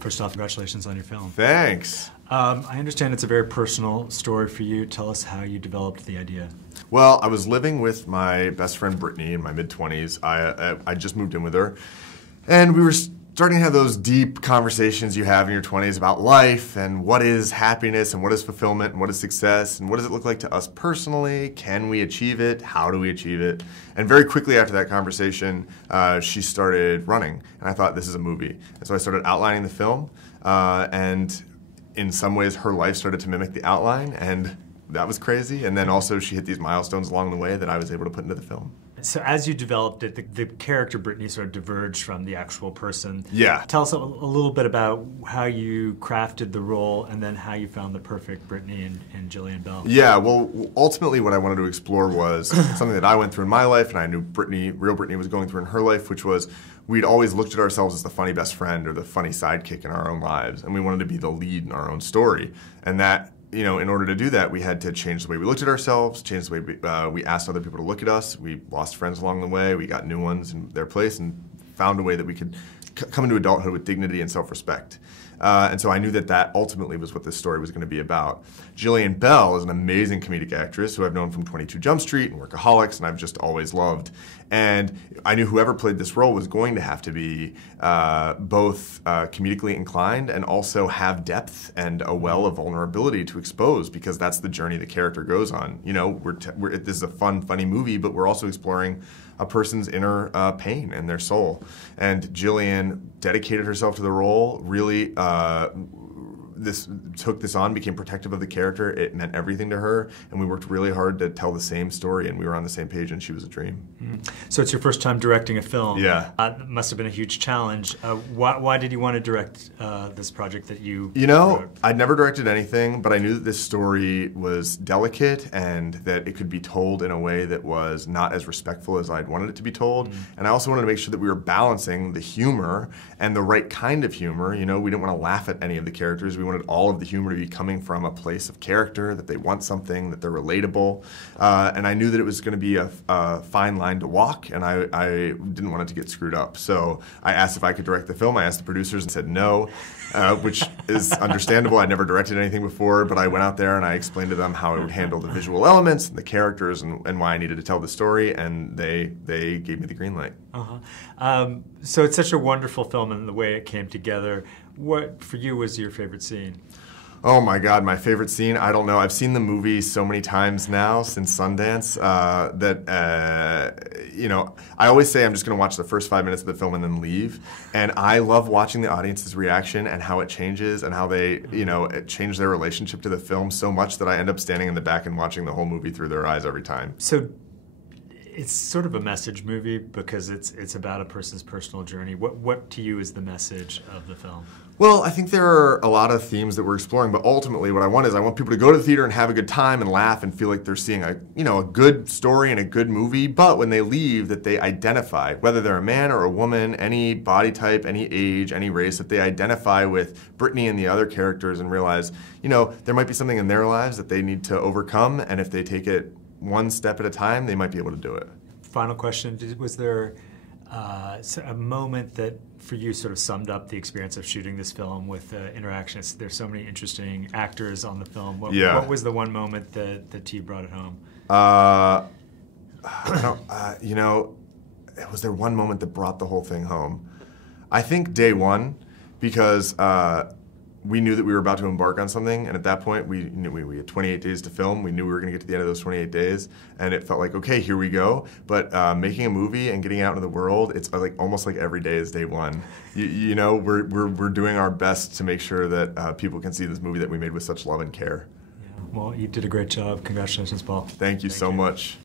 First off, congratulations on your film. Thanks. I understand it's a very personal story for you. Tell us how you developed the idea. Well, I was living with my best friend Brittany in my mid-20s. I just moved in with her, and we were starting to have those deep conversations you have in your 20s about life and what is happiness and what is fulfillment and what is success and what does it look like to us personally? Can we achieve it? How do we achieve it? And very quickly after that conversation, she started running, and I thought, this is a movie. And so I started outlining the film, and in some ways her life started to mimic the outline, and that was crazy. And then also she hit these milestones along the way that I was able to put into the film. So as you developed it, the character Brittany sort of diverged from the actual person. Yeah. Tell us a little bit about how you crafted the role and then how you found the perfect Brittany and Jillian Bell. Yeah, well, ultimately what I wanted to explore was something that I went through in my life and I knew real Brittany was going through in her life, which was we'd always looked at ourselves as the funny best friend or the funny sidekick in our own lives, and we wanted to be the lead in our own story. And that, you know, in order to do that, we had to change the way we looked at ourselves, change the way we asked other people to look at us. We lost friends along the way. We got new ones in their place and found a way that we could come into adulthood with dignity and self-respect. And so I knew that that ultimately was what this story was going to be about. Jillian Bell is an amazing comedic actress who I've known from 22 Jump Street and Workaholics, and I've just always loved. And I knew whoever played this role was going to have to be both comedically inclined and also have depth and a well of vulnerability to expose, because that's the journey the character goes on. You know, this is a fun, funny movie, but we're also exploring a person's inner pain and their soul. And Jillian dedicated herself to the role, really took this on, became protective of the character. It meant everything to her, and we worked really hard to tell the same story, and we were on the same page, and she was a dream. Mm-hmm. So it's your first time directing a film. Yeah. It must have been a huge challenge. Why did you want to direct this project that you wrote? I'd never directed anything, but I knew that this story was delicate and that it could be told in a way that was not as respectful as I'd wanted it to be told. Mm-hmm. And I also wanted to make sure that we were balancing the humor and the right kind of humor. You know, we didn't want to laugh at any of the characters. We wanted all of the humor to be coming from a place of character, that they want something, that they're relatable. And I knew that it was going to be a fine line to walk, and I didn't want it to get screwed up. So I asked if I could direct the film. I asked the producers and said no, which is understandable. I'd never directed anything before, but I went out there and I explained to them how I would handle the visual elements and the characters and why I needed to tell the story, and they gave me the green light. So it's such a wonderful film and the way it came together. What, for you, was your favorite scene? Oh my God, my favorite scene? I don't know. I've seen the movie so many times now since Sundance that, you know, I always say I'm just going to watch the first 5 minutes of the film and then leave. And I love watching the audience's reaction and how it changes and how they, you know, change their relationship to the film so much that I end up standing in the back and watching the whole movie through their eyes every time. So it's sort of a message movie because it's about a person's personal journey. What to you is the message of the film? Well, I think there are a lot of themes that we're exploring, but ultimately what I want is I want people to go to the theater and have a good time and laugh and feel like they're seeing a good story and a good movie, but when they leave that they identify, whether they're a man or a woman, any body type, any age, any race, that they identify with Brittany and the other characters and realize, you know, there might be something in their lives that they need to overcome, and if they take it one step at a time, they might be able to do it. Final question, was there a moment that for you sort of summed up the experience of shooting this film with interactions? There's so many interesting actors on the film. What was the one moment that to you brought it home? You know, was there one moment that brought the whole thing home? I think day one, because we knew that we were about to embark on something, and at that point we had 28 days to film. We knew we were going to get to the end of those 28 days, and it felt like, okay, here we go. But making a movie and getting out into the world, it's like almost like every day is day one. You know, we're doing our best to make sure that people can see this movie that we made with such love and care. Yeah. Well, you did a great job. Congratulations, Paul. Thank you so much.